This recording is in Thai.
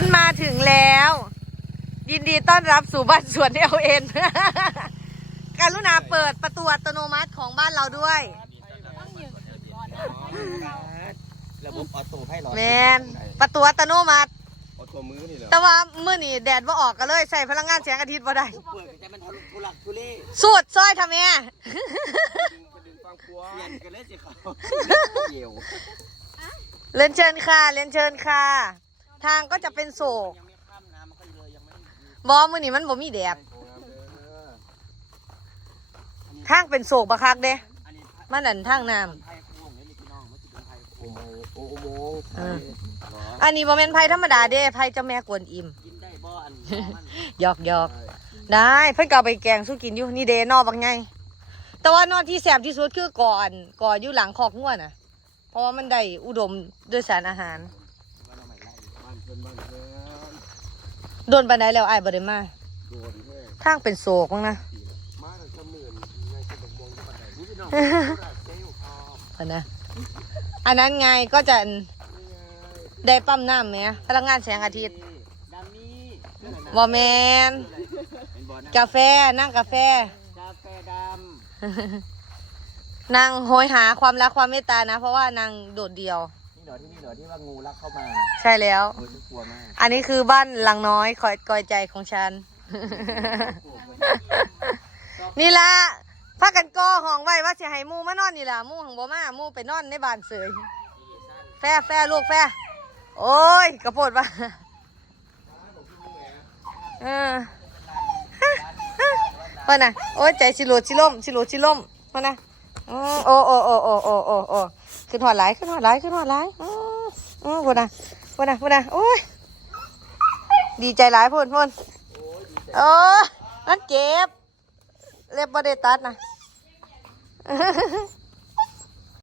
คุณมาถึงแล้ว ยินดีต้อนรับสู่บ้านสวนเอลเอ็นการุณาเปิดประตูอัตโนมัติของบ้านเราด้วย ระบบออโต้ให้รอแมนประตูอัตโนมัติเอาตัวมือนี่เหรอแต่ว่ามื่อนี้แดดว่าออกก็เลยใส่พลังงานแสงอาทิตย์บ่ได้เปิดแต่มันทุลักทุเลสูดซอยทำแม่ดึงไปดึงฟังครัวเปลี่ยนกันเลยสิเขาเกี่ยวเรียนเชิญค่ะเรียนเชิญค่ะ ทางก็จะเป็นโศกยังไม่ข้ามน้ำมันก็เลยยังไม่มีบอมื่อนี้มันบ่มีแดดโอ้งามเด้อทางเป็นโศกบักคักเด้อันนี้มันนั่นทางน้ไทยโค้งนี่มีพี่น้องมันจะเป็นไทยโอ้โหโอ้โหเหรอำอันนี้บ่แม่นไพ่ธรรมดาเด้ไพ่เจ้าแม่กวนอิมกินได้บ่อันมันหยอกหยอกได้เพิ่นก็เอาไปแกงสู้กินอยู่นี่เดนอกบางไงแต่ว่านอนที่แสบที่สุดคือก่อนก่อนอยู่หลังคอกง่วน่ะ เพราะว่ามันได้อุดมด้วยสารอาหาร เพื่อนบ้านเพื่อนโดนปานใดแล้วอ้ายบ่ได้มาโดนแท้ทางเป็นโศกมั้งนะมาตั้งแต่หมื่นยังจะตกมองจะบันไดนี่พี่น้องเซลคอเพิ่นนะอันนั้นไงก็จะนี่ไงได้ปั๊มน้ำแหมพลังงานแสงอาทิตย์ดำนี่บ่แมนเป็นบ่อนะกาแฟนั่งกาแฟ กาแฟดนางโหยหาความรักความเมตตานะ เพราะว่านางโดดเดี่ยวำนี่ เหรอที่นี่เหรอที่ว่างูรักเข้ามาใช่แล้ว โอ้ยฉันกลัวมากอันนี้คือบ้านหลังน้อยคอยกอยใจของฉัน นี่ละพากันก่อห้องไว้ว่าจะให้หมูมานอนนี่ล่ะหมูของบ่มาหมูไปนอนในบ้านเสยแฟแฟลูกแฟโอ้ยกระโปดว่าเออพ่อน่ะโอ้ยใจสิโหลดสิล่มสิโหลดสิล่มพ่อน่ะอืม โอ้โอ้โอ้โอ้โอ้โอ้โอ้ขึ้นหอดไหลายขึ้นหอดไหลายขึ้นหอดไหลายอืมอืมพ่อน่ะพูดน่ะพูดน่ะโอ้ยดีใจหลายพ่นพ่นโอ้ยมันเจ็บเล็บบ่ได้ตัดนะ